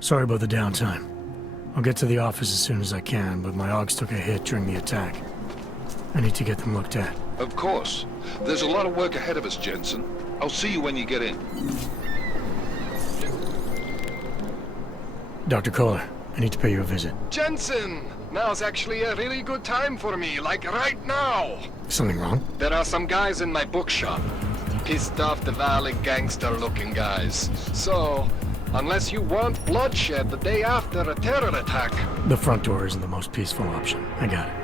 Sorry about the downtime. I'll get to the office as soon as I can, but my Augs took a hit during the attack. I need to get them looked at. Of course. There's a lot of work ahead of us, Jensen. I'll see you when you get in. Dr. Kohler, I need to pay you a visit. Jensen! Now's actually a really good time for me, like right now! Something wrong? There are some guys in my bookshop. Pissed off the Valley gangster-looking guys. So, unless you want bloodshed the day after a terror attack... The front door isn't the most peaceful option. I got it.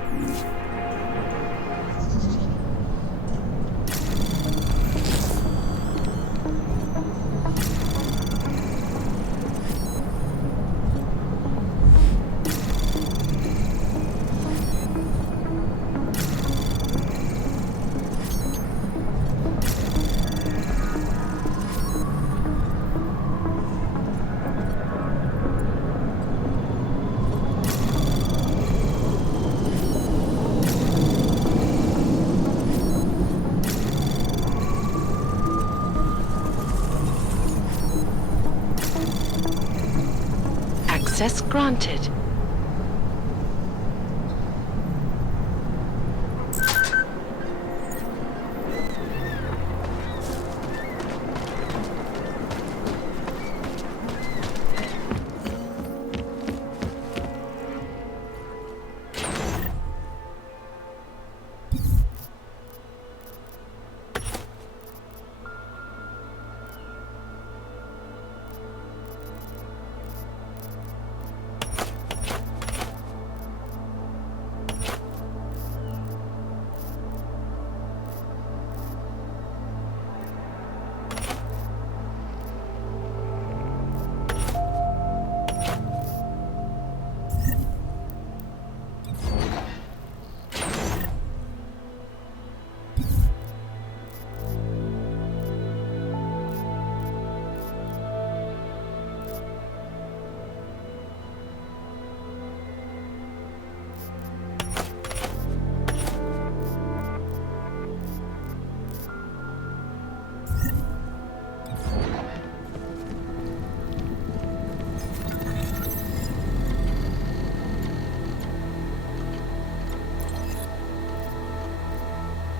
Access granted.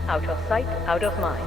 Out of sight, out of mind.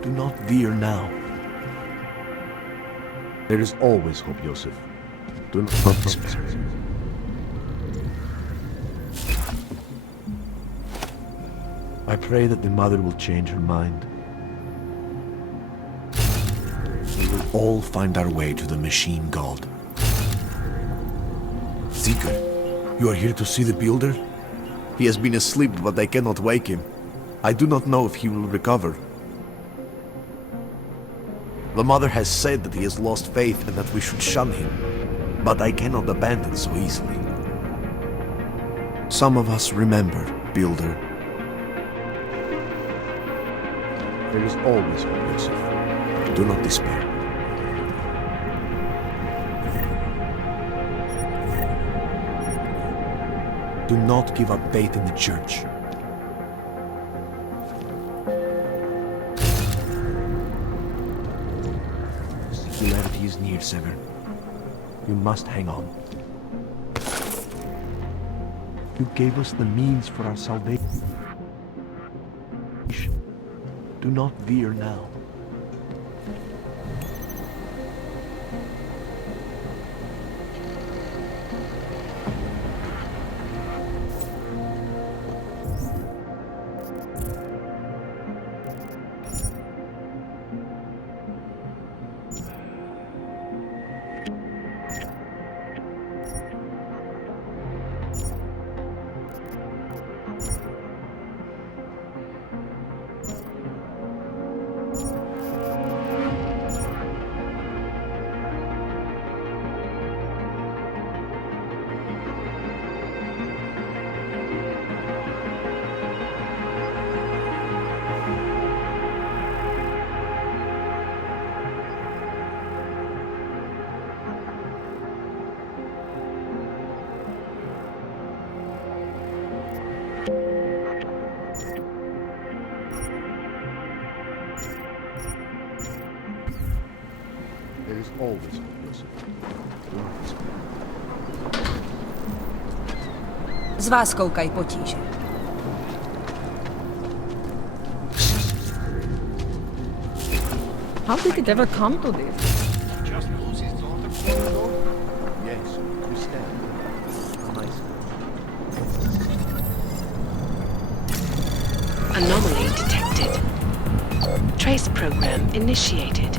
Do not veer now. There is always hope, Joseph. Do not despair. I pray that the mother will change her mind. We will all find our way to the machine god. Seeker, you are here to see the builder? He has been asleep, but I cannot wake him. I do not know if he will recover. The mother has said that he has lost faith and that we should shun him, but I cannot abandon so easily. Some of us remember, builder. There is always hope, Joseph. Do not despair. Do not give up faith in the church. Humanity is near, Sever. You must hang on. You gave us the means for our salvation. Do not veer now. There is always hope, Joseph. Do not despair. Z vás koukají potíže. How did it ever come to this? Yes, we stand. Nice. Anomaly detected. Trace program initiated.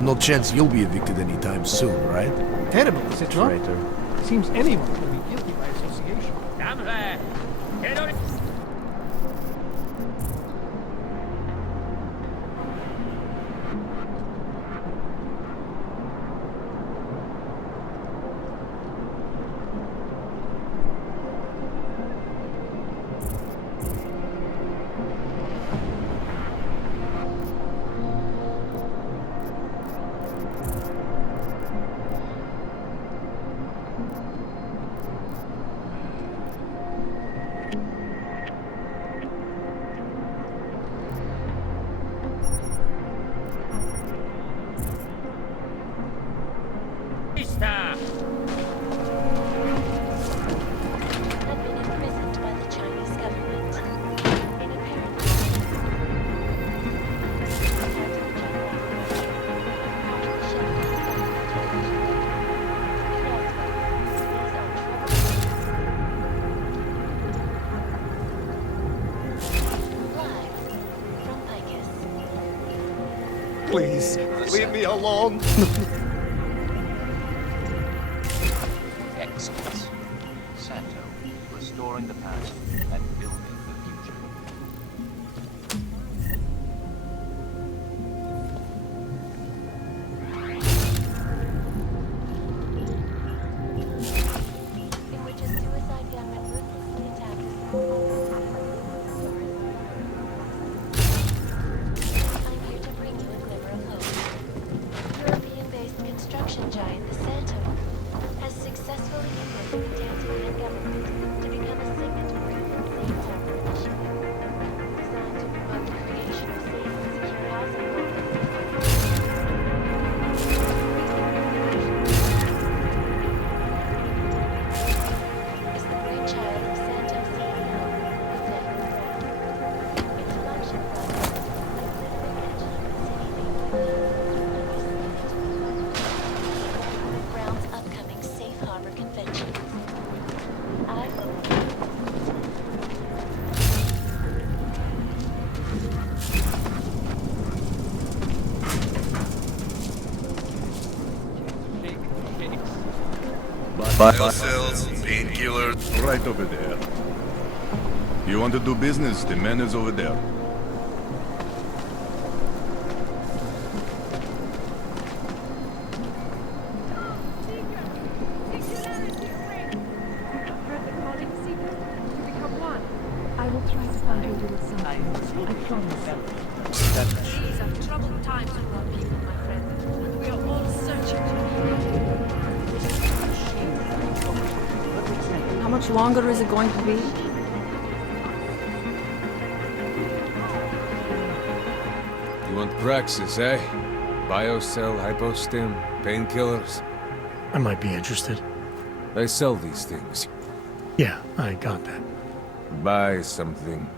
No chance you'll be evicted anytime soon, right? Terrible, is it not? Traitor. Seems anyone could be guilty by association. Had been imprisoned by the Chinese government in apparent live from Picus. Please, leave me alone. Excellence. Santo, restoring the past and building the future. In which a suicide gunman ruthlessly attacked I'm here to bring you a glimmer of hope. European-based construction giant the Santo has successfully convinced the Tanzanian government to become a signatory of the same Biocells, painkillers. Right over there. You want to do business? The man is over there. I will try to find your little son. I promise. These are troubled times for our people, my friend. And we are all searching for How much longer is it going to be? You want Praxis, eh? Biocell, hypostim, painkillers. I might be interested. They sell these things. Yeah, I got that. Buy something.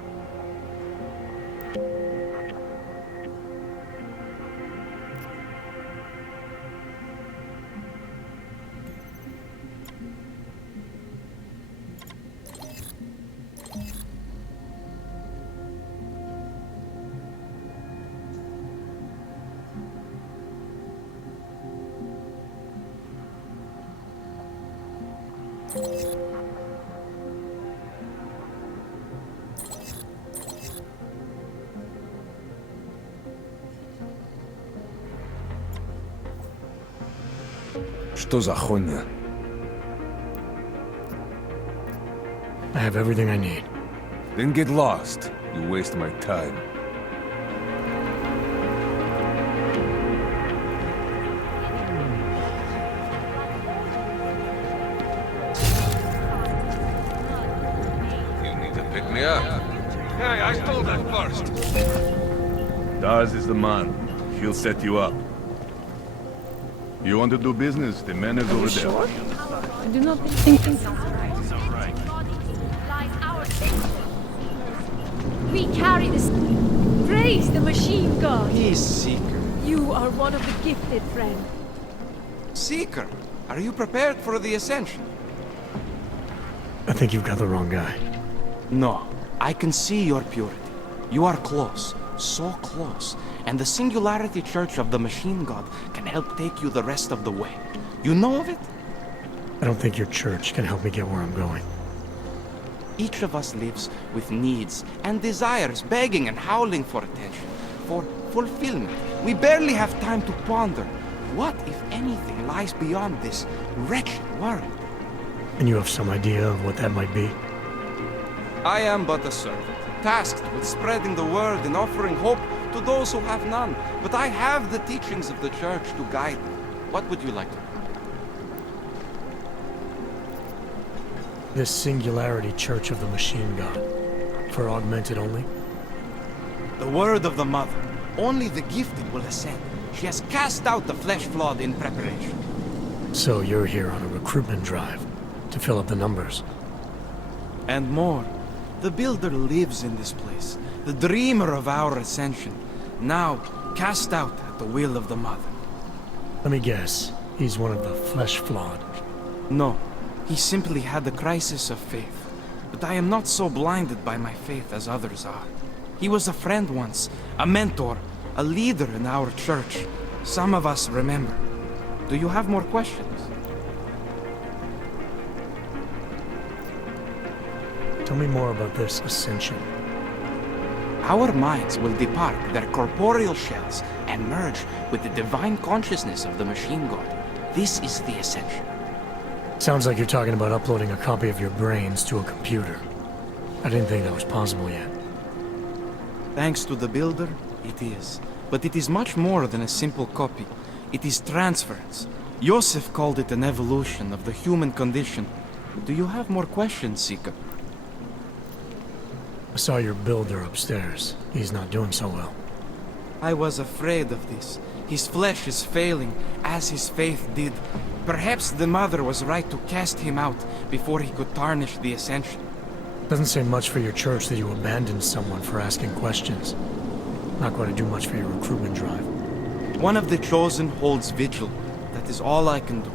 Что за хуйня? I have everything I need. Then get lost. You waste my time. You need to pick me up. Hey, I stole that first. Daz is the man. He'll set you up. You want to do business? The man is over there. Sure? I do not think We carry this. Praise the machine god. Peace, Seeker. You are one of the gifted, friend. Seeker, are you prepared for the ascension? I think you've got the wrong guy. No, I can see your purity. You are close, so close, and the Singularity Church of the Machine God can help take you the rest of the way. You know of it? I don't think your church can help me get where I'm going. Each of us lives with needs and desires, begging and howling for attention, for fulfillment. We barely have time to ponder. What, if anything, lies beyond this wretched world? And you have some idea of what that might be? I am but a servant, tasked with spreading the word and offering hope to those who have none. But I have the teachings of the Church to guide me. What would you like to know? This Singularity Church of the Machine God. For augmented only? The word of the Mother. Only the gifted will ascend. She has cast out the flesh-flawed in preparation. So you're here on a recruitment drive to fill up the numbers. And more. The Builder lives in this place, the dreamer of our ascension, now cast out at the will of the Mother. Let me guess, he's one of the flesh-flawed. No, he simply had a crisis of faith. But I am not so blinded by my faith as others are. He was a friend once, a mentor, a leader in our church. Some of us remember. Do you have more questions? Tell me more about this ascension. Our minds will depart their corporeal shells and merge with the divine consciousness of the Machine God. This is the ascension. Sounds like you're talking about uploading a copy of your brains to a computer. I didn't think that was possible yet. Thanks to the Builder, it is. But it is much more than a simple copy. It is transference. Joseph called it an evolution of the human condition. Do you have more questions, Seeker? I saw your builder upstairs. He's not doing so well. I was afraid of this. His flesh is failing, as his faith did. Perhaps the Mother was right to cast him out before he could tarnish the ascension. Doesn't say much for your church that you abandoned someone for asking questions. Not going to do much for your recruitment drive. One of the chosen holds vigil. That is all I can do.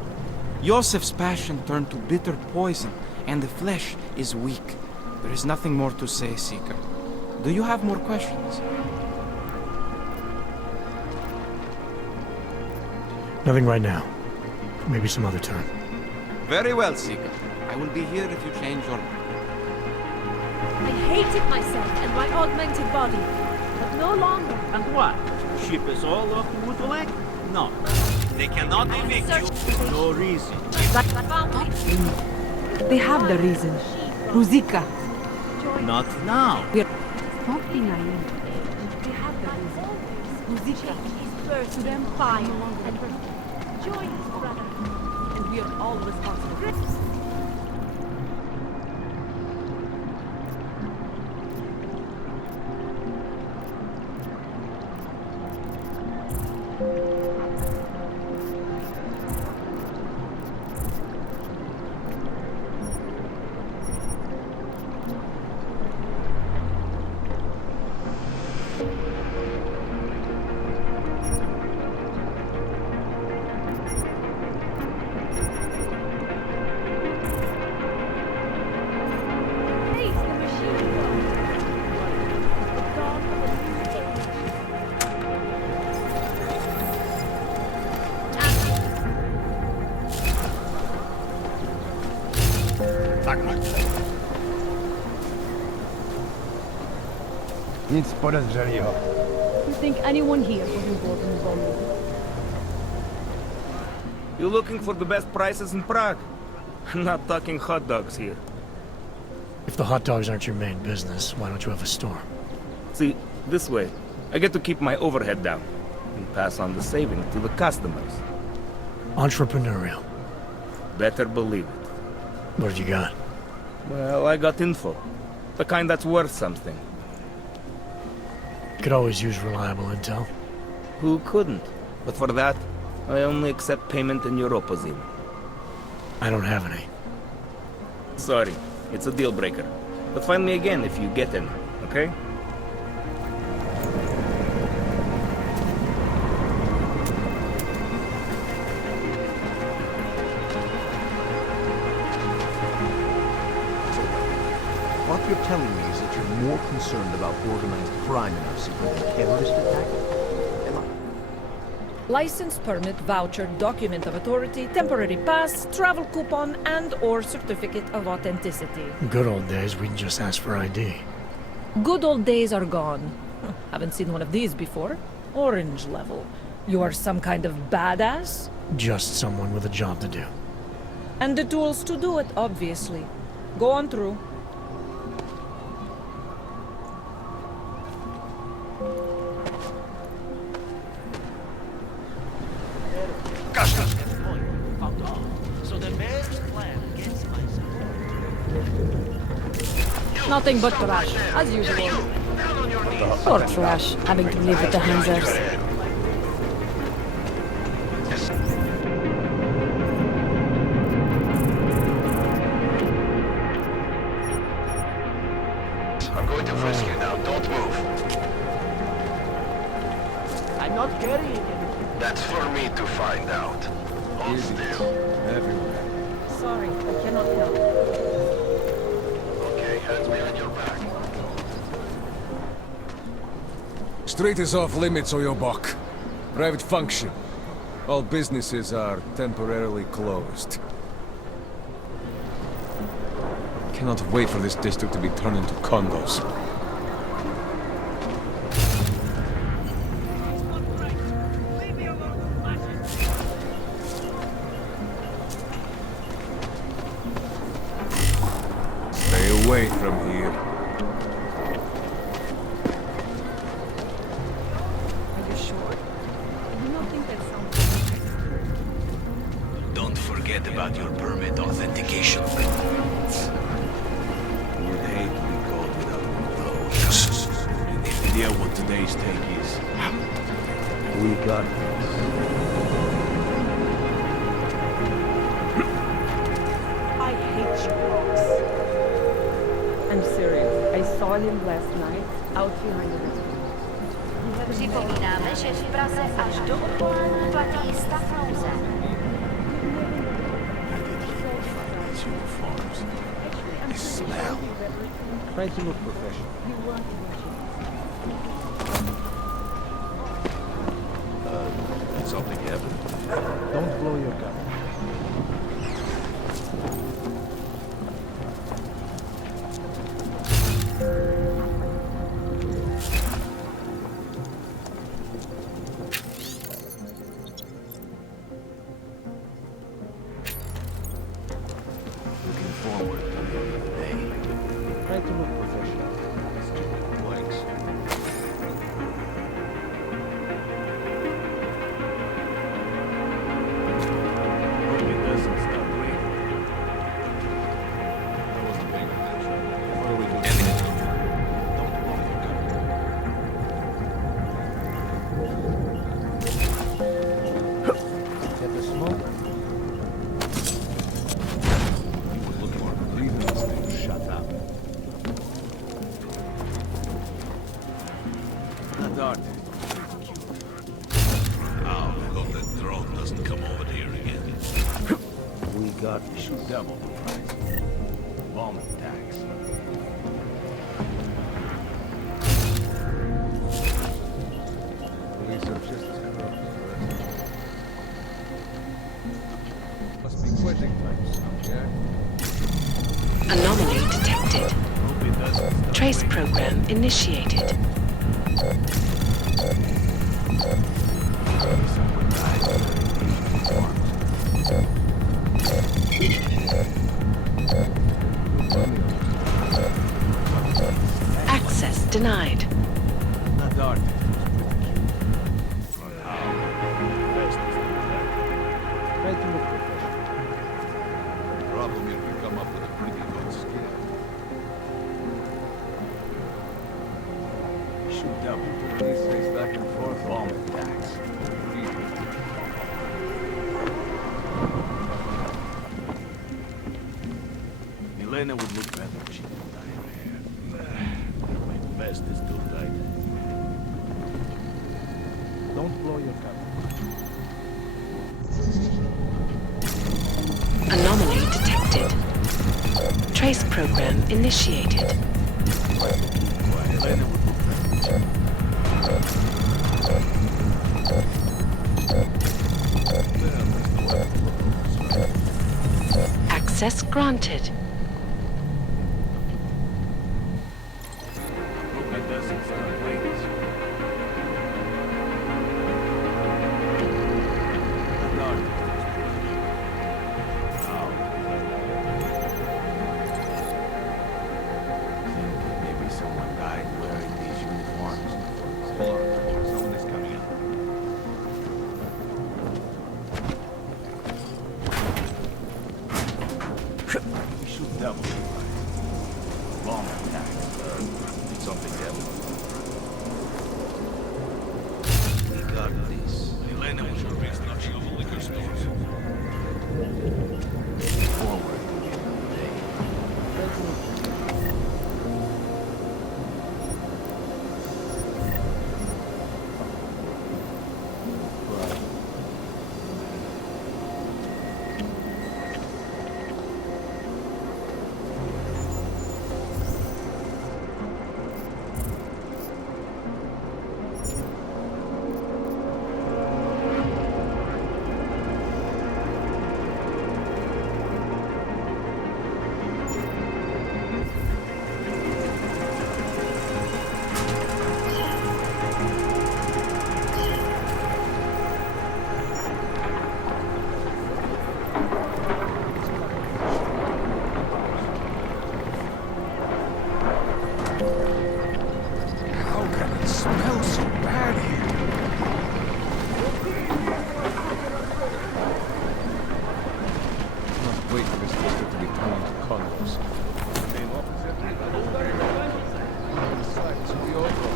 Joseph's passion turned to bitter poison, and the flesh is weak. There is nothing more to say, Seeker. Do you have more questions? Nothing right now. Maybe some other time. Very well, Seeker. I will be here if you change your mind. I hated myself and my augmented body, but no longer. And what? Ship us all off to Woodlake? No. They cannot evict you for no reason. They have the reason. Ruzika. Not now. Don't be naive. They have the reason. Ruzika is first to them fine and join his brother. And we are all responsible. Nic podezřelého. You think anyone here was involved in the bombing? You looking for the best prices in Prague? Not talking hot dogs here. If the hot dogs aren't your main business, why don't you have a store? See, this way, I get to keep my overhead down and pass on the saving to the customers. Entrepreneurial. Better believe it. What have you got? Well, I got info. The kind that's worth something. Could always use reliable intel. Who couldn't? But for that, I only accept payment in Europozine. I don't have any. Sorry, it's a deal breaker. But find me again if you get any, okay? What you're telling me is that you're more concerned about organized crime in our city than terrorist attack? Am I? License, permit, voucher, document of authority, temporary pass, travel coupon, and/or certificate of authenticity. Good old days, we'd just ask for ID. Good old days are gone. Haven't seen one of these before. Orange level. You are some kind of badass? Just someone with a job to do. And the tools to do it, obviously. Go on through. Nothing but trash, as usual. Or trash, having to live with the Hansers. I'm going to frisk you now. Don't move. I'm not carrying anything. That's for me to find out. Hold still. Everywhere. Sorry, I cannot help. Okay, hands behind your back. Street is off limits, or your buck. Private function. All businesses are temporarily closed. Cannot wait for this district to be turned into condos. Stay away from here. Are you sure? I do not think that sounds... Don't forget about your permit authentication. Would hate to be caught without one of those. Any idea what today's take is? We got this. I hate you, Rox. I'm serious. I saw him last night out behind the restaurant. Připomínáme, že v Praze až do odpoledne platí stav nouze. I smell. Try to look professional. Something happened. Don't blow your gun. double the price. Bomb attacks. Police are just as corrupt as the rest of us. Must be quitting time soon, yeah? Anomaly detected. Trace program initiated. Access denied. Not dark. Try to look professional. Problem is we come up with a pretty good scare. Shoot double. Police race back and forth. Bomb attacks. Elena would look better if she didn't dye her hair. My vest is too tight. Don't blow your cover. Anomaly detected. Trace program initiated. Elena would look better. Access granted. That doesn't sound ladies. Maybe someone died wearing these uniforms. Hold on, someone is coming in. We should double the price. Bomb attack. Something else. We got this. Elena was your restructuring of the liquor stores. Forward to the end of the day. How can it smell so bad here? Not wait for this district to be turned into condos. Main office inside, so we all go.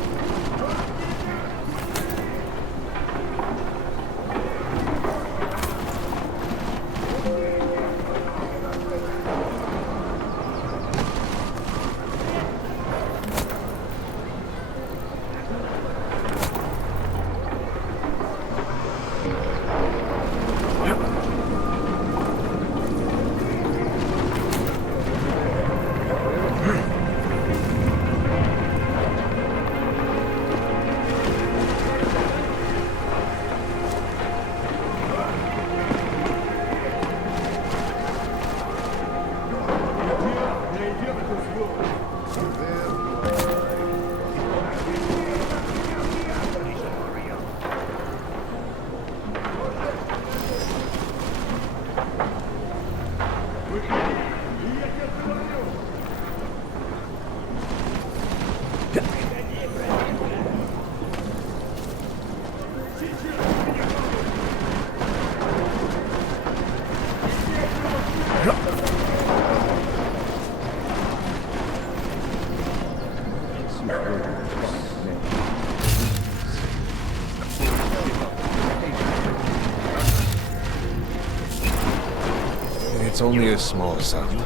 It's only a small sound.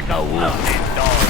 like a wounded dog.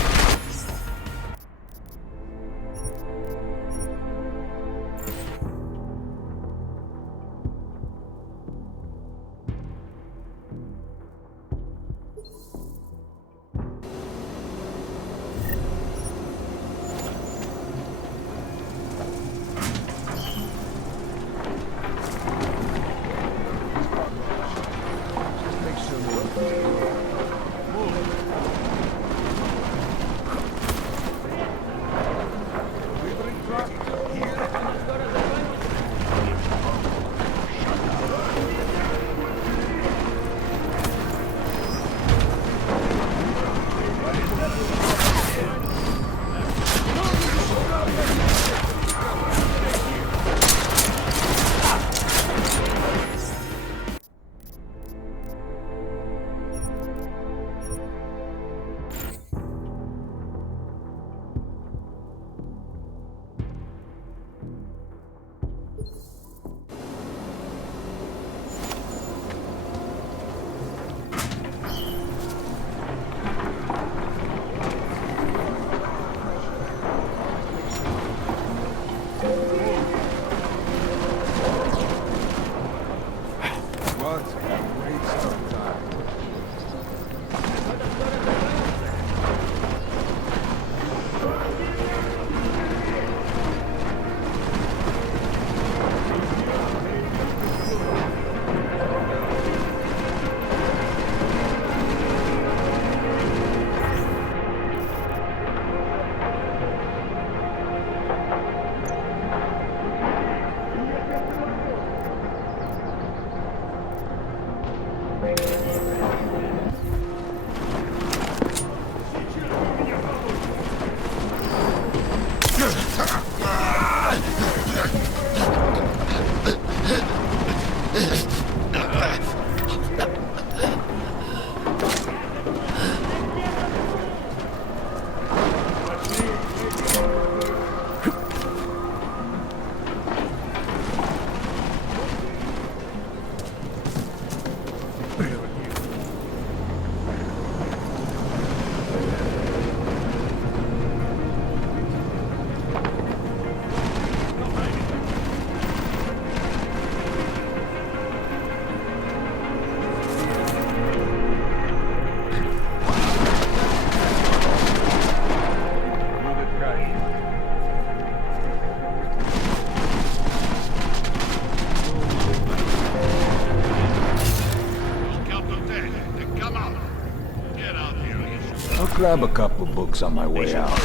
Grab a couple books on my way out.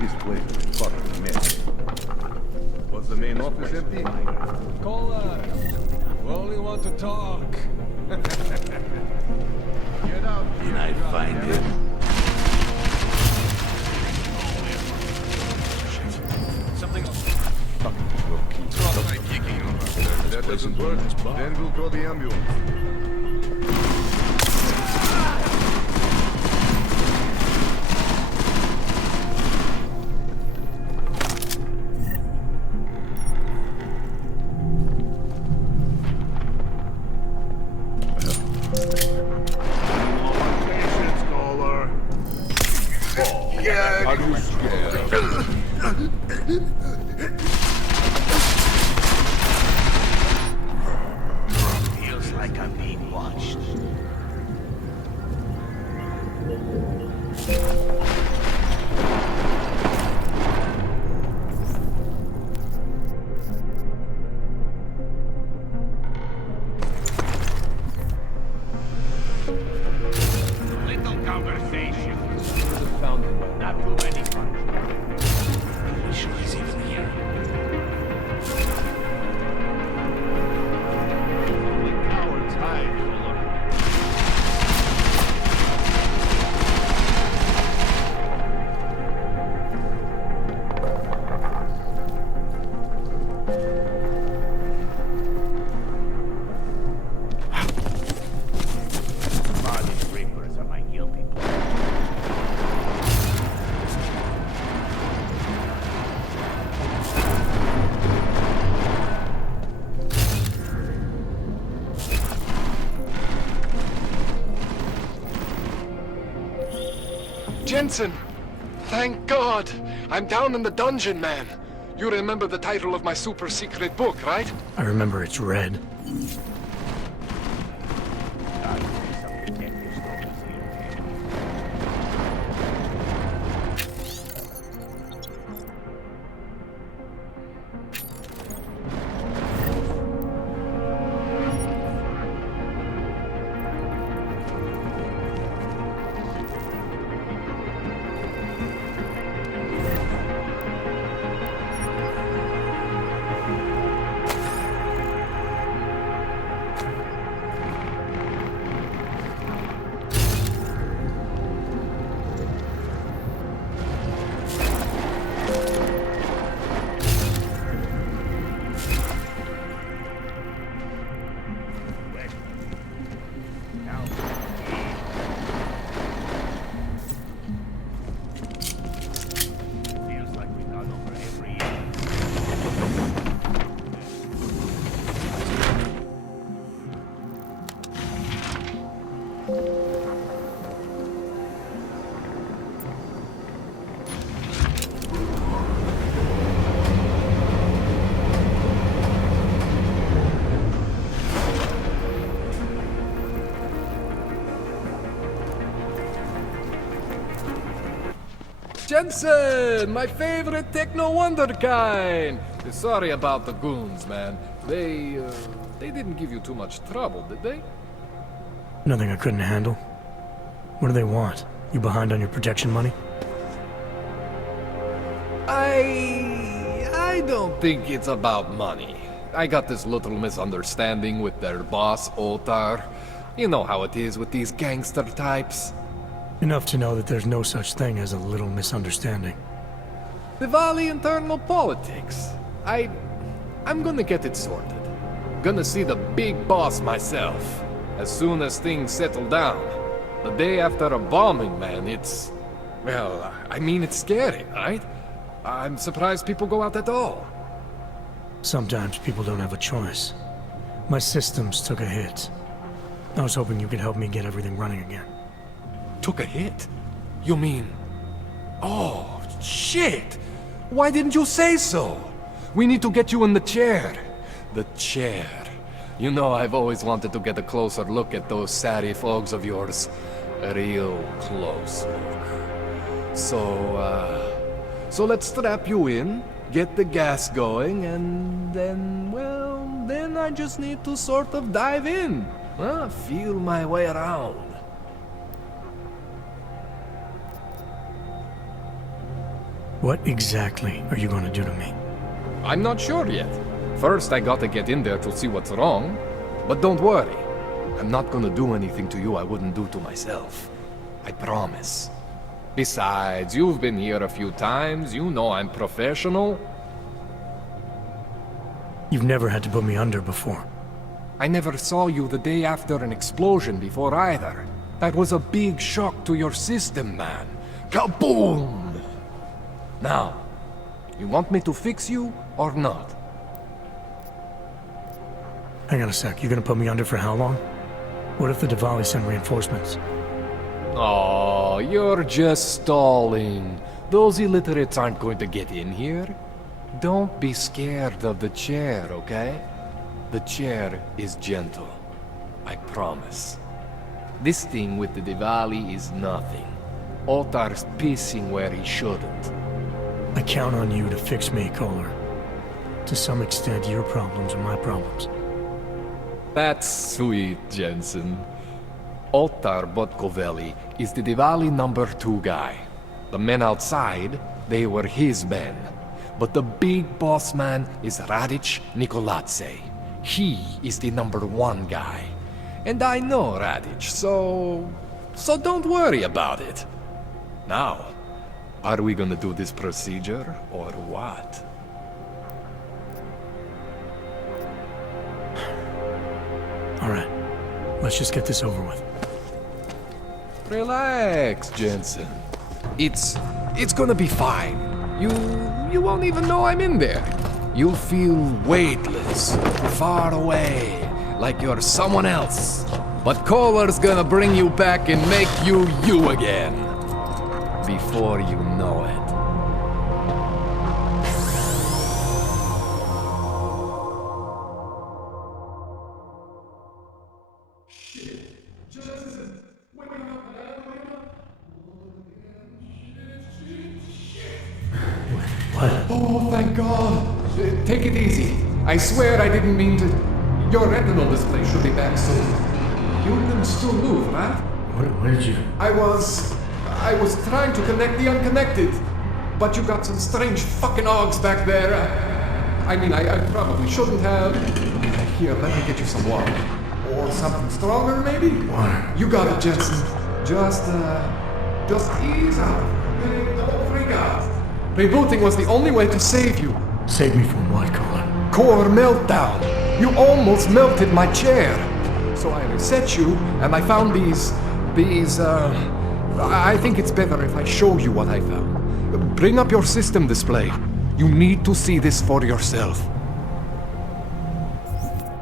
This place is fucking mess. Was the main office empty? Call us. We only want to talk. Get out. Did I find him? Something's If that doesn't work, then we'll call the ambulance. Are you scared? Feels like I'm being watched. Little conversation. Found him, not too many fun. Are you sure he's even here? Only cowards hide, Fuller. Marlin Reapers are my guilty pleasure. Jensen! Thank God! I'm down in the dungeon, man. You remember the title of my super secret book, right? I remember it's red. Jensen, my favorite techno wonderkind. Sorry about the goons, man. They didn't give you too much trouble, did they? Nothing I couldn't handle. What do they want? You behind on your protection money? I don't think it's about money. I got this little misunderstanding with their boss, Otar. You know how it is with these gangster types. Enough to know that there's no such thing as a little misunderstanding. Diwali internal politics. I'm gonna get it sorted. Gonna see the big boss myself. As soon as things settle down. The day after a bombing, man, it's... Well, I mean, it's scary, right? I'm surprised people go out at all. Sometimes people don't have a choice. My systems took a hit. I was hoping you could help me get everything running again. Took a hit? You mean... Oh, shit! Why didn't you say so? We need to get you in the chair. The chair. You know I've always wanted to get a closer look at those satty fogs of yours. A real close look. So let's strap you in, get the gas going, and then, well, then I just need to sort of dive in. Feel my way around. What exactly are you going to do to me? I'm not sure yet. First, I gotta get in there to see what's wrong. But don't worry. I'm not gonna do anything to you I wouldn't do to myself. I promise. Besides, you've been here a few times. You know I'm professional. You've never had to put me under before. I never saw you the day after an explosion before either. That was a big shock to your system, man. Kaboom! Now, you want me to fix you or not? Hang on a sec, you're gonna put me under for how long? What if the Diwali send reinforcements? Oh, you're just stalling. Those illiterates aren't going to get in here. Don't be scared of the chair, okay? The chair is gentle. I promise. This thing with the Diwali is nothing. Otar's pissing where he shouldn't. I count on you to fix me, Kohler. To some extent, your problems are my problems. That's sweet, Jensen. Otar Botkovelli is the Diwali #2 guy. The men outside, they were his men. But the big boss man is Radic Nikoladze. He is the #1 guy. And I know Radic, so don't worry about it. Now, are we gonna do this procedure, or what? All right, let's just get this over with. Relax, Jensen. It's gonna be fine. You won't even know I'm in there. You'll feel weightless, far away, like you're someone else. But Kohler's gonna bring you back and make you you again. before you know it. What? Oh, thank God. Take it easy. I swear I didn't mean to. Your retinal display should be back soon. You can still move, right? Where did you? I was trying to connect the unconnected. But you got some strange fucking ogs back there. I probably shouldn't have. Here, let me get you some water. Or something stronger, maybe? Water. You got it, Jensen. Just ease out. Don't freak out. Rebooting was the only way to save you. Save me from what, Colin? Core meltdown. You almost melted my chair. So I reset you, and I found these, I think it's better if I show you what I found. Bring up your system display. You need to see this for yourself.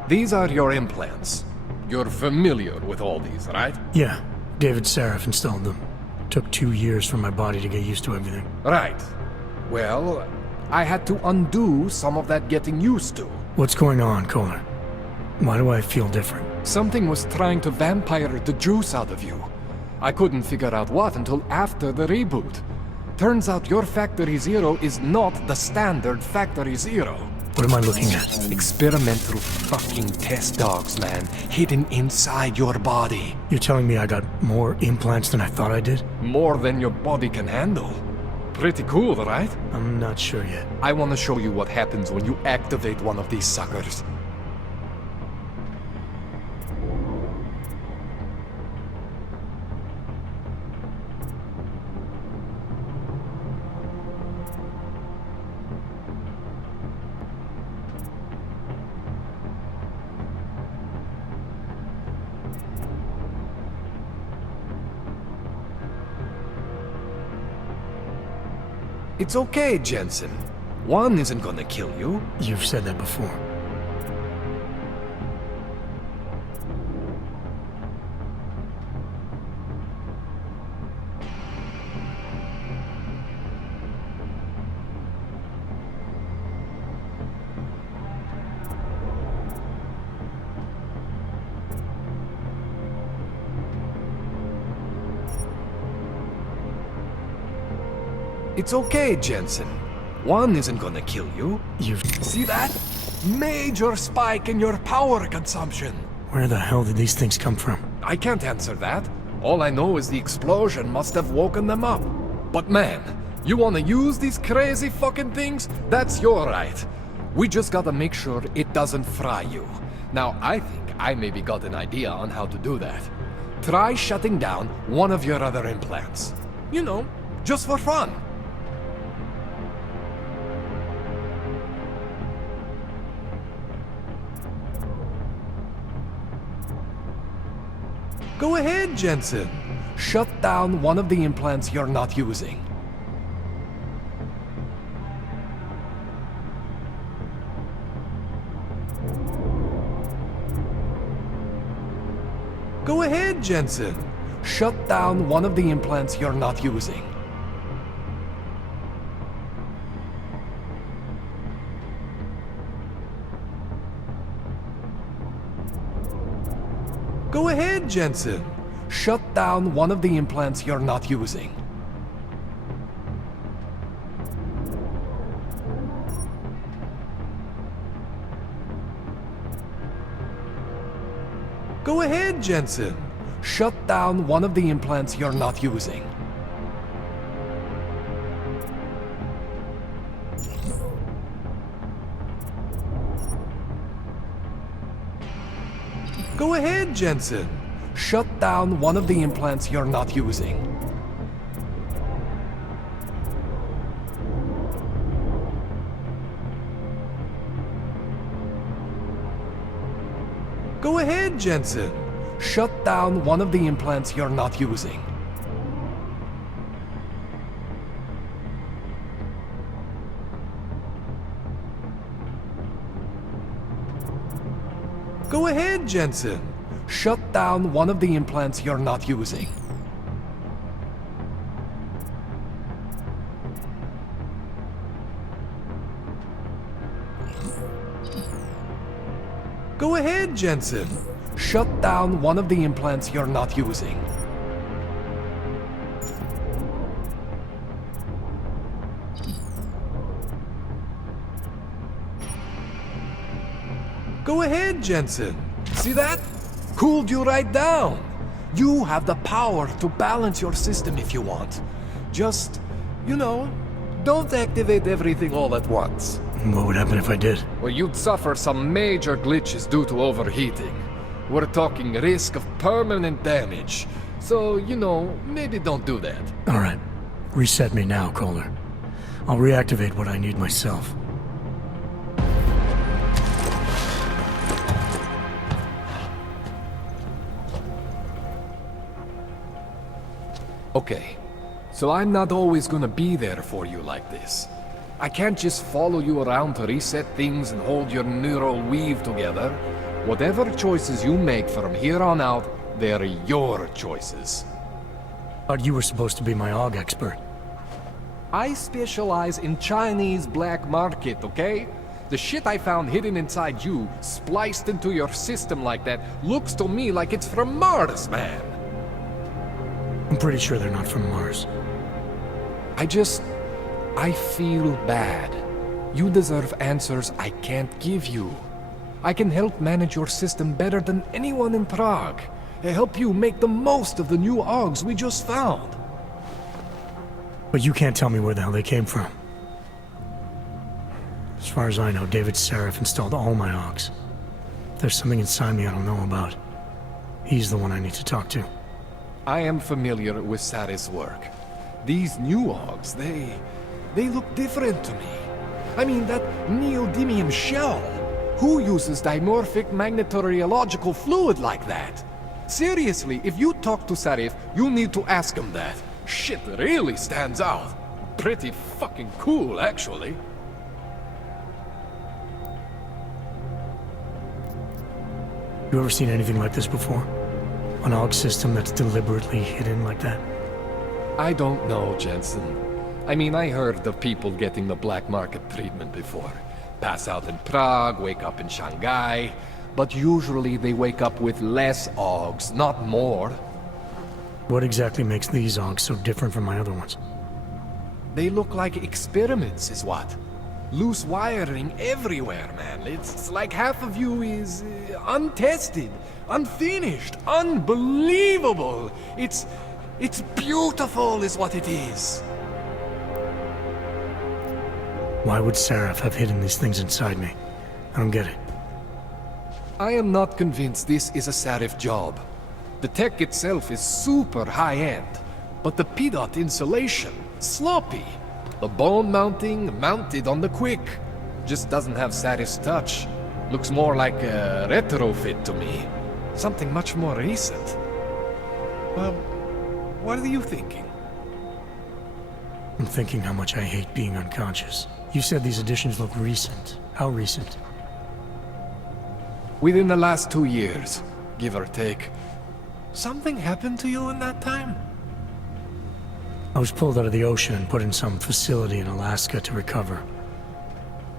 These are your implants. You're familiar with all these, right? Yeah. David Seraph installed them. Took 2 years for my body to get used to everything. Right. Well, I had to undo some of that getting used to. What's going on, Kohler? Why do I feel different? Something was trying to vampire the juice out of you. I couldn't figure out what until after the reboot. Turns out your Factory Zero is not the standard Factory Zero. What am I looking at? Experimental fucking test dogs, man. Hidden inside your body. You're telling me I got more implants than I thought I did? More than your body can handle. Pretty cool, right? I'm not sure yet. I want to show you what happens when you activate one of these suckers. It's okay, Jensen. One isn't gonna kill you. You've said that before. It's okay, Jensen. One isn't gonna kill you. You've... See that? Major spike in your power consumption. Where the hell did these things come from? I can't answer that. All I know is the explosion must have woken them up. But man, you wanna use these crazy fucking things? That's your right. We just gotta make sure it doesn't fry you. Now, I think I maybe got an idea on how to do that. Try shutting down one of your other implants. You know, just for fun. Go ahead, Jensen. Shut down one of the implants you're not using. Go ahead, Jensen. Shut down one of the implants you're not using. Go ahead, Jensen. Shut down one of the implants you're not using. Go ahead, Jensen. Shut down one of the implants you're not using. Go ahead, Jensen. Shut down one of the implants you're not using. Go ahead, Jensen. Shut down one of the implants you're not using. Go ahead, Jensen. Shut down one of the implants you're not using. Go ahead, Jensen. Shut down one of the implants you're not using. Go ahead, Jensen. See that? Cooled you right down. You have the power to balance your system if you want. Just, you know, don't activate everything all at once. What would happen if I did? Well, you'd suffer some major glitches due to overheating. We're talking risk of permanent damage. So, you know, maybe don't do that. All right. Reset me now, Kohler. I'll reactivate what I need myself. Okay, so I'm not always gonna be there for you like this. I can't just follow you around to reset things and hold your neural weave together. Whatever choices you make from here on out, they're your choices. Thought you were supposed to be my AUG expert. I specialize in Chinese black market, okay? The shit I found hidden inside you, spliced into your system like that, looks to me like it's from Mars, man. I'm pretty sure they're not from Mars. I feel bad. You deserve answers I can't give you. I can help manage your system better than anyone in Prague. I help you make the most of the new AUGs we just found. But you can't tell me where the hell they came from. As far as I know, David Seraph installed all my AUGs. If there's something inside me I don't know about, he's the one I need to talk to. I am familiar with Sarah's work. These new AUGs, they look different to me. I mean, that neodymium shell. Who uses dimorphic magnetorheological fluid like that? Seriously, if you talk to Sarif, you need to ask him that. Shit really stands out. Pretty fucking cool, actually. You ever seen anything like this before? An AUG system that's deliberately hidden like that? I don't know, Jensen. I mean, I heard of people getting the black market treatment before. Pass out in Prague, wake up in Shanghai, but usually they wake up with less AUGs, not more. What exactly makes these AUGs so different from my other ones? They look like experiments, is what. Loose wiring everywhere, man. It's like half of you is untested, unfinished, unbelievable. It's beautiful is what it is. Why would Seraph have hidden these things inside me? I don't get it. I am not convinced this is a Sarif job. The tech itself is super high-end, but the PDOT insulation, sloppy. The bone mounting, mounted on the quick. Just doesn't have Sarif's touch. Looks more like a retrofit to me. Something much more recent. Well, what are you thinking? I'm thinking how much I hate being unconscious. You said these additions look recent. How recent? Within the last 2 years, give or take. Something happened to you in that time? I was pulled out of the ocean and put in some facility in Alaska to recover.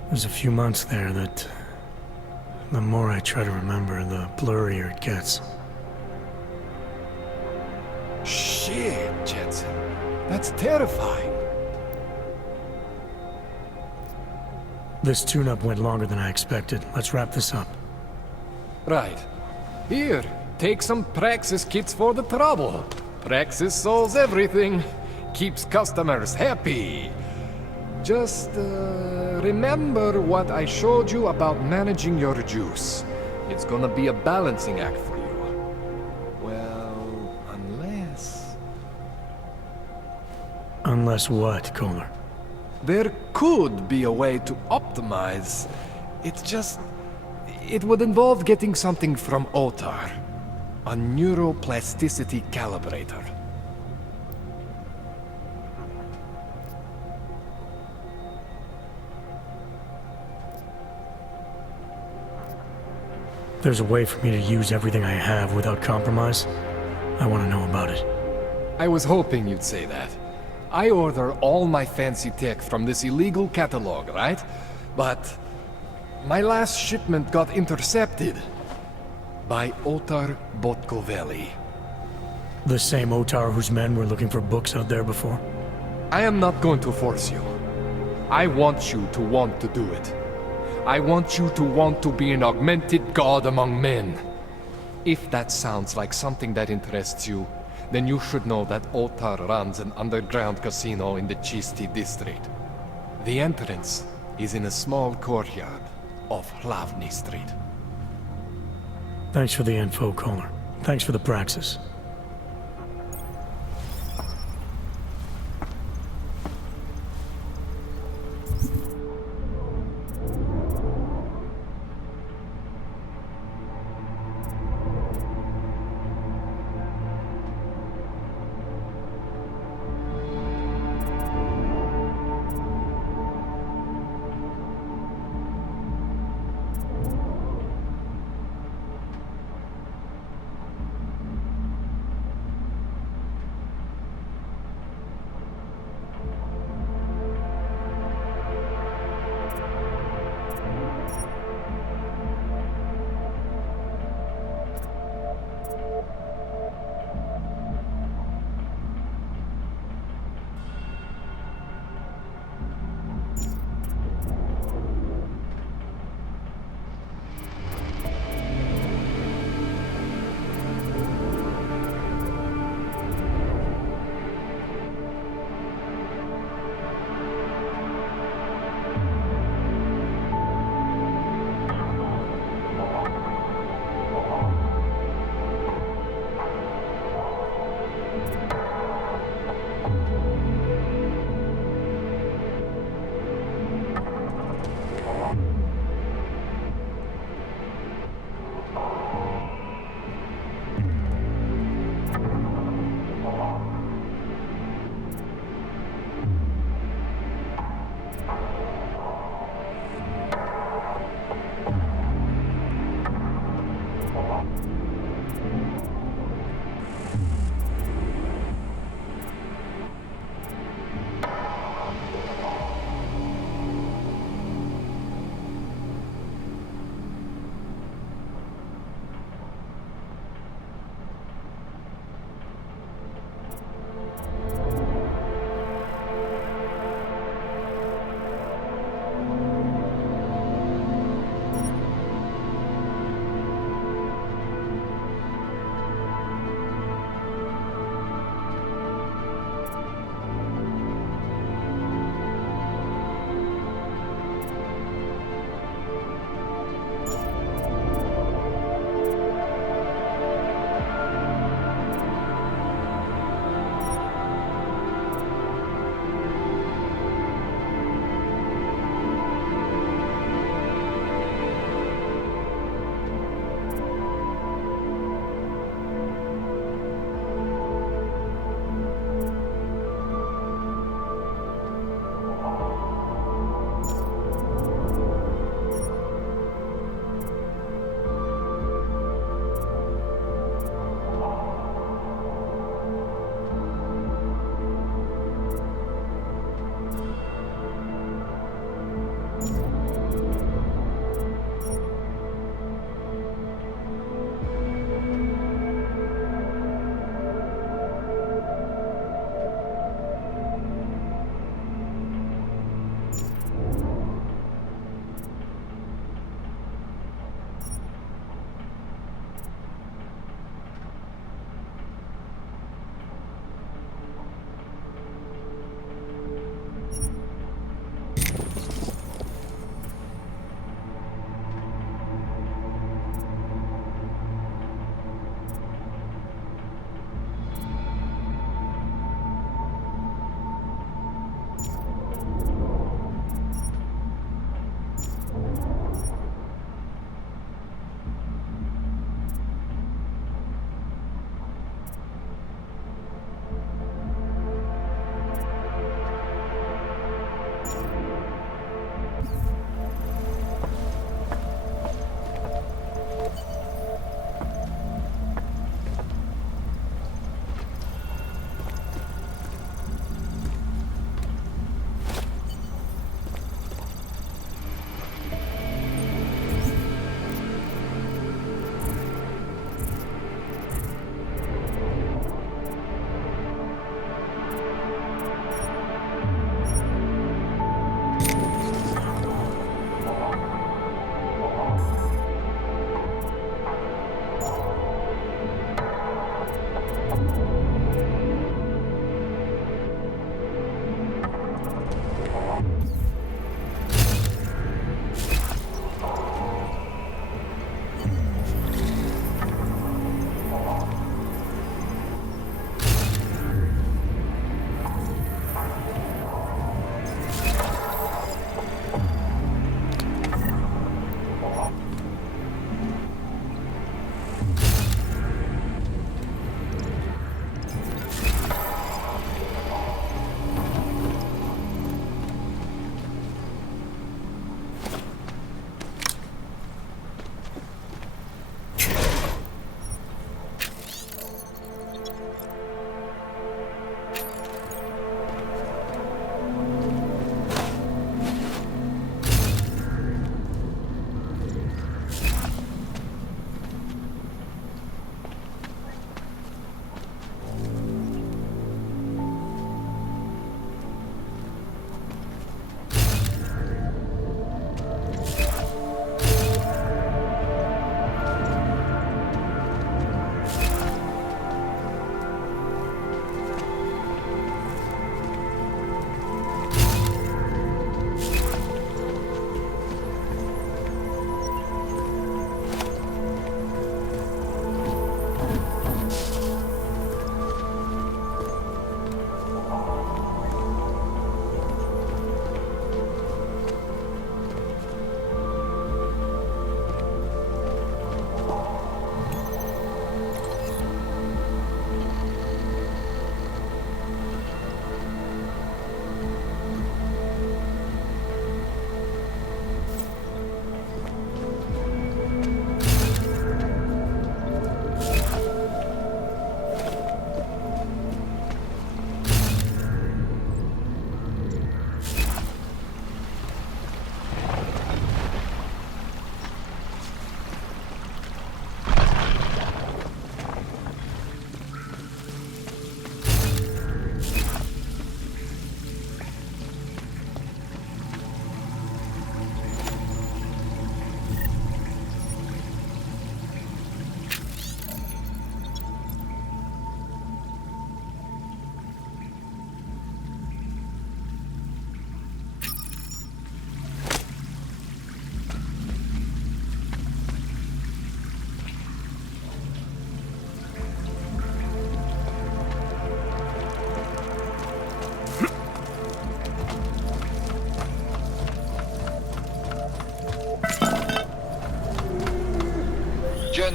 There's a few months there that... the more I try to remember, the blurrier it gets. Shit, Jensen. That's terrifying. This tune-up went longer than I expected. Let's wrap this up. Right. Here, take some Praxis kits for the trouble. Praxis solves everything. Keeps customers happy. Just, remember what I showed you about managing your juice. It's gonna be a balancing act for you. Well, unless... Unless what, Kohler? There could be a way to optimize. It's just... it would involve getting something from Otar. A neuroplasticity calibrator. There's a way for me to use everything I have without compromise. I want to know about it. I was hoping you'd say that. I order all my fancy tech from this illegal catalog, right? But my last shipment got intercepted. by Otar Botkoveli. The same Otar whose men were looking for books out there before? I am not going to force you. I want you to want to do it. I want you to want to be an augmented god among men. If that sounds like something that interests you, then you should know that Otar runs an underground casino in the Chisti district. The entrance is in a small courtyard off Hlavny Street. Thanks for the info, Kohler. Thanks for the praxis.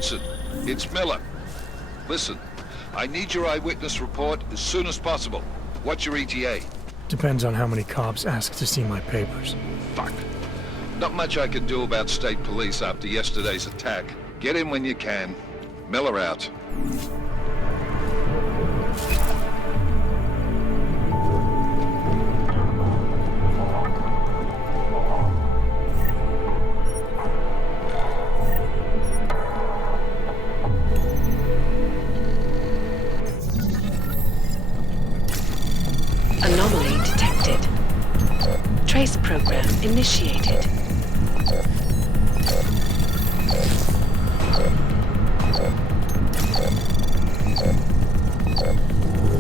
Jensen, it's Miller. Listen, I need your eyewitness report as soon as possible. What's your ETA? Depends on how many cops ask to see my papers. Fuck. Not much I can do about state police after yesterday's attack. Get in when you can. Miller out. Anomaly detected. Trace program initiated.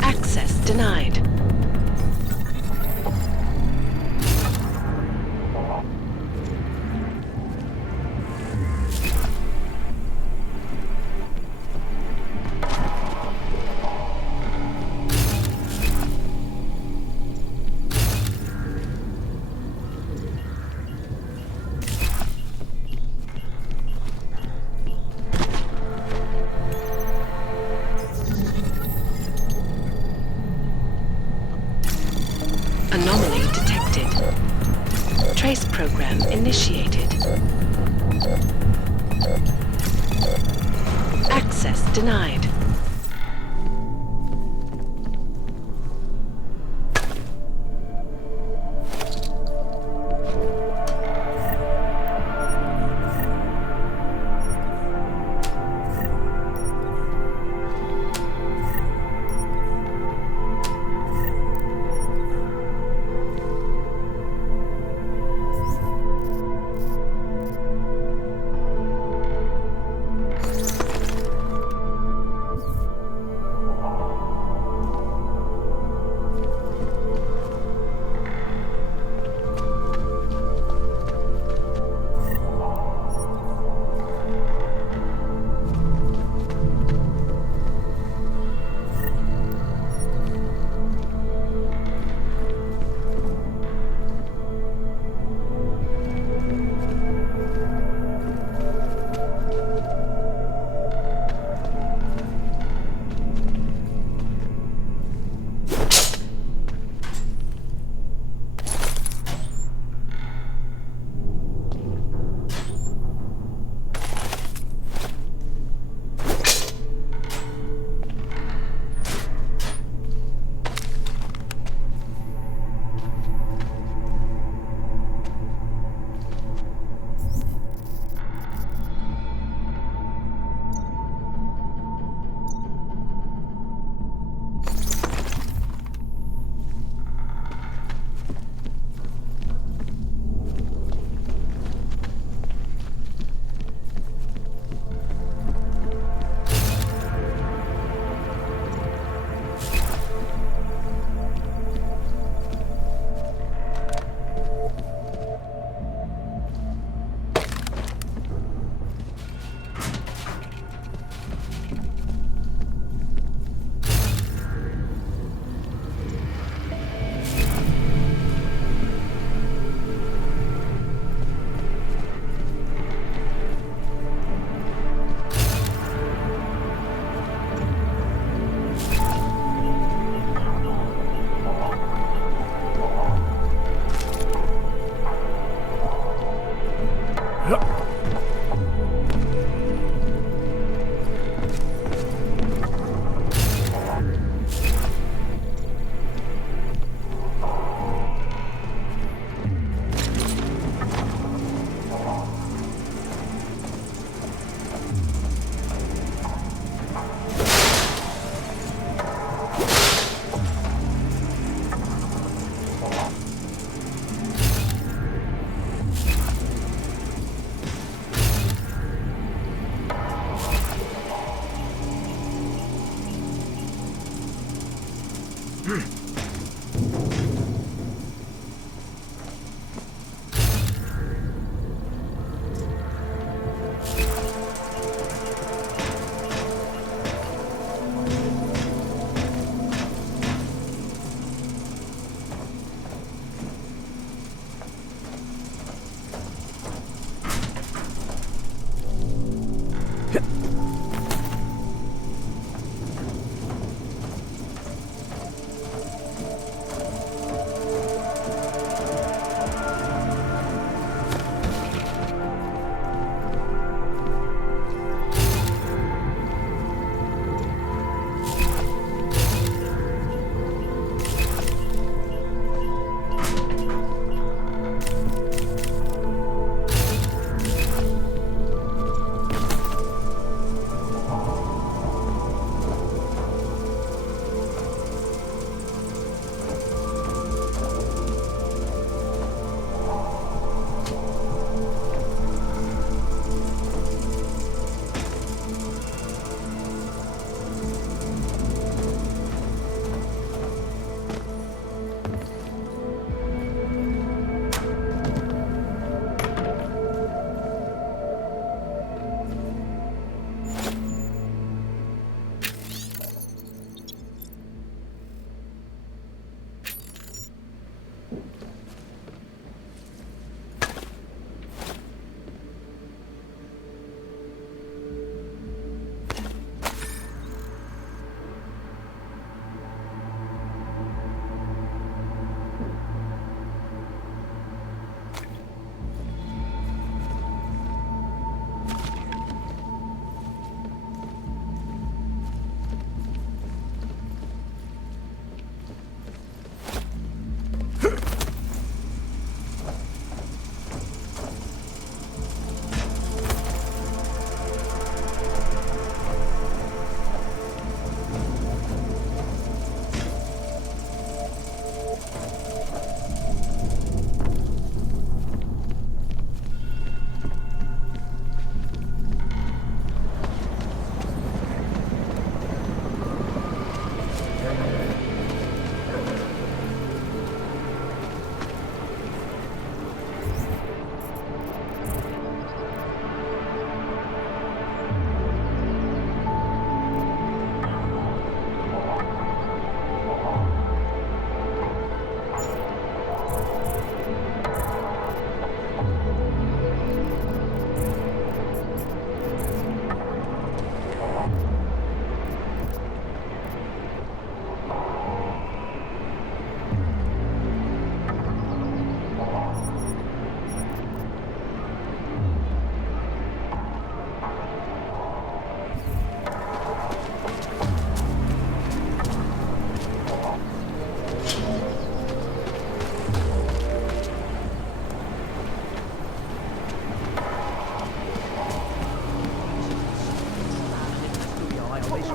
Access denied. Anomaly detected. Trace program initiated. Access denied.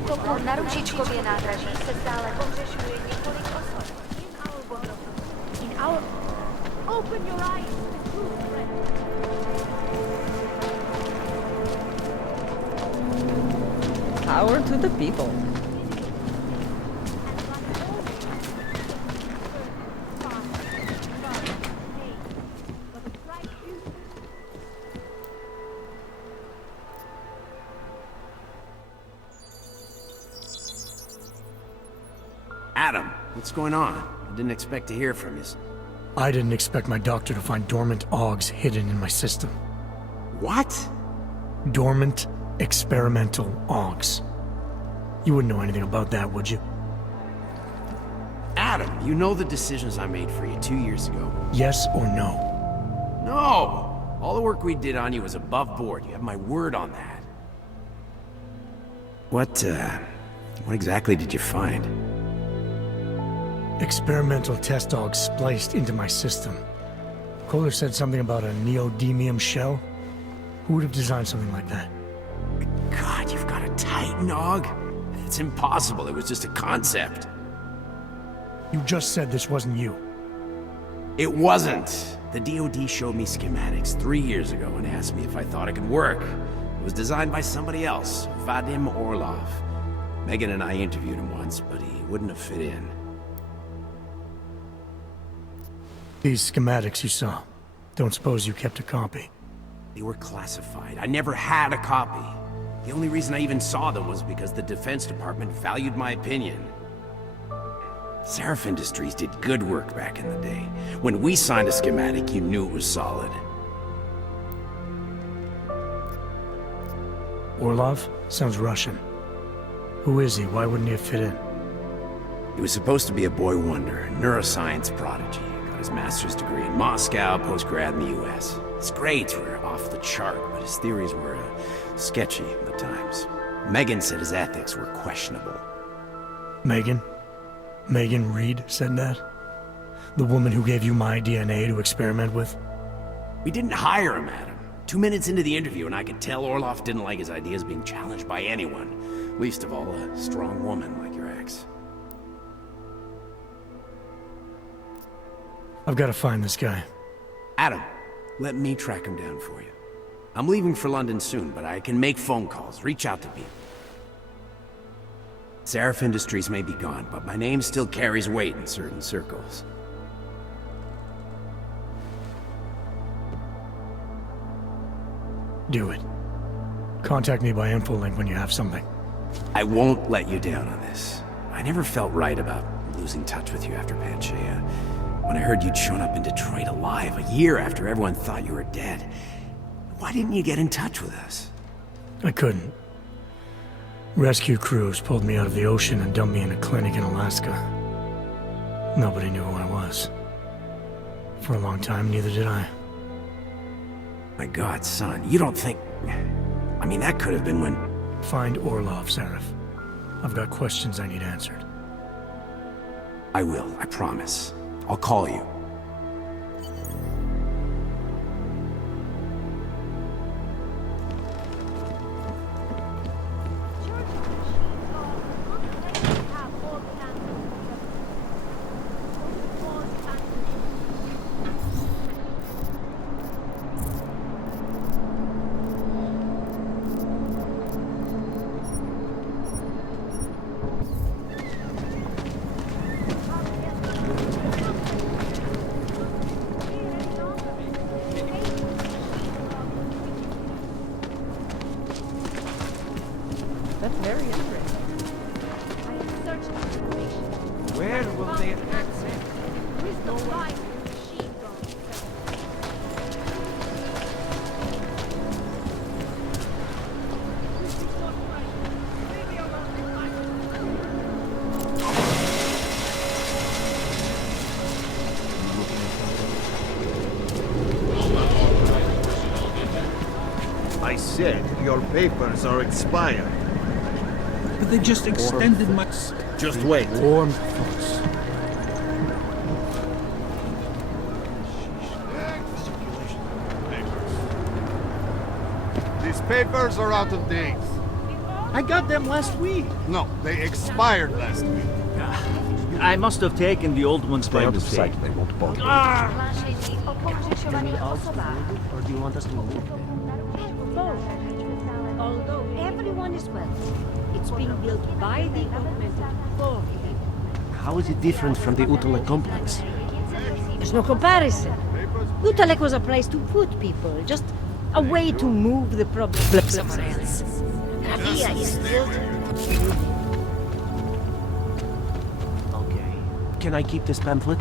Pokud na ručičkově nádraží se stále pohřešuje několik osob. In our... Open your eyes. The truth spreads. Power to the people. Adam, what's going on? I didn't expect to hear from you. I didn't expect my doctor to find dormant augs hidden in my system. What? Dormant experimental augs. You wouldn't know anything about that, would you? Adam, you know the decisions I made for you 2 years ago. Yes or no? No! All the work we did on you was above board. You have my word on that. What exactly did you find? Experimental test augs spliced into my system. Kohler said something about a neodymium shell. Who would have designed something like that? God, you've got a Titan aug? It's impossible. It was just a concept. You just said this wasn't you. It wasn't. The DoD showed me schematics 3 years ago and asked me if I thought it could work. It was designed by somebody else, Vadim Orlov. Megan and I interviewed him once, but he wouldn't have fit in. These schematics you saw, don't suppose you kept a copy? They were classified. I never had a copy. The only reason I even saw them was because the Defense Department valued my opinion. Seraph Industries did good work back in the day. When we signed a schematic, you knew it was solid. Orlov? Sounds Russian. Who is he? Why wouldn't he have fit in? He was supposed to be a boy wonder, neuroscience prodigy. Got his master's degree in Moscow, post-grad in the US. His grades were off the chart, but his theories were sketchy at times. Megan said his ethics were questionable. Megan? Megan Reed said that? The woman who gave you my DNA to experiment with? We didn't hire him, Adam. 2 minutes into the interview, and I could tell Orlov didn't like his ideas being challenged by anyone. Least of all, a strong woman like your ex. I've got to find this guy. Adam, let me track him down for you. I'm leaving for London soon, but I can make phone calls, reach out to people. Seraph Industries may be gone, but my name still carries weight in certain circles. Do it. Contact me by infolink when you have something. I won't let you down on this. I never felt right about losing touch with you after Panchea. When I heard you'd shown up in Detroit alive a year after everyone thought you were dead, why didn't you get in touch with us? I couldn't. Rescue crews pulled me out of the ocean and dumped me in a clinic in Alaska. Nobody knew who I was. For a long time, neither did I. My God, son, you don't think... I mean, that could have been when... Find Orlov, Seraph. I've got questions I need answered. I will, I promise. I'll call you. That's very interesting. I have searched for information. Where will they access? Where's the line machine gun? I said your papers are expired. But they just extended my... Just wait. Warm thoughts. These papers are out of date. I got them last week. No, they expired last week. I must have taken the old ones by mistake. They won't bother. Can we all or do you want us to move? Both. Although everyone is welcome, it's being built by the augmented for the. How is it different from the Utala complex? There's no comparison. Utalek was a place to put people, just a way to move the problem somewhere else. Here is built. Okay. Can I keep this pamphlet?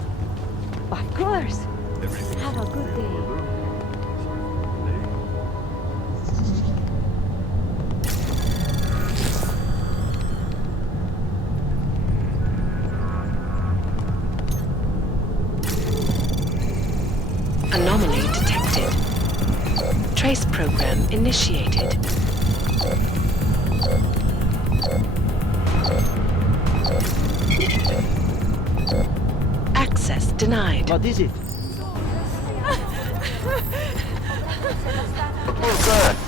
Of course. Have a good day. Anomaly detected. Trace program initiated. Access denied. What is it? What's that?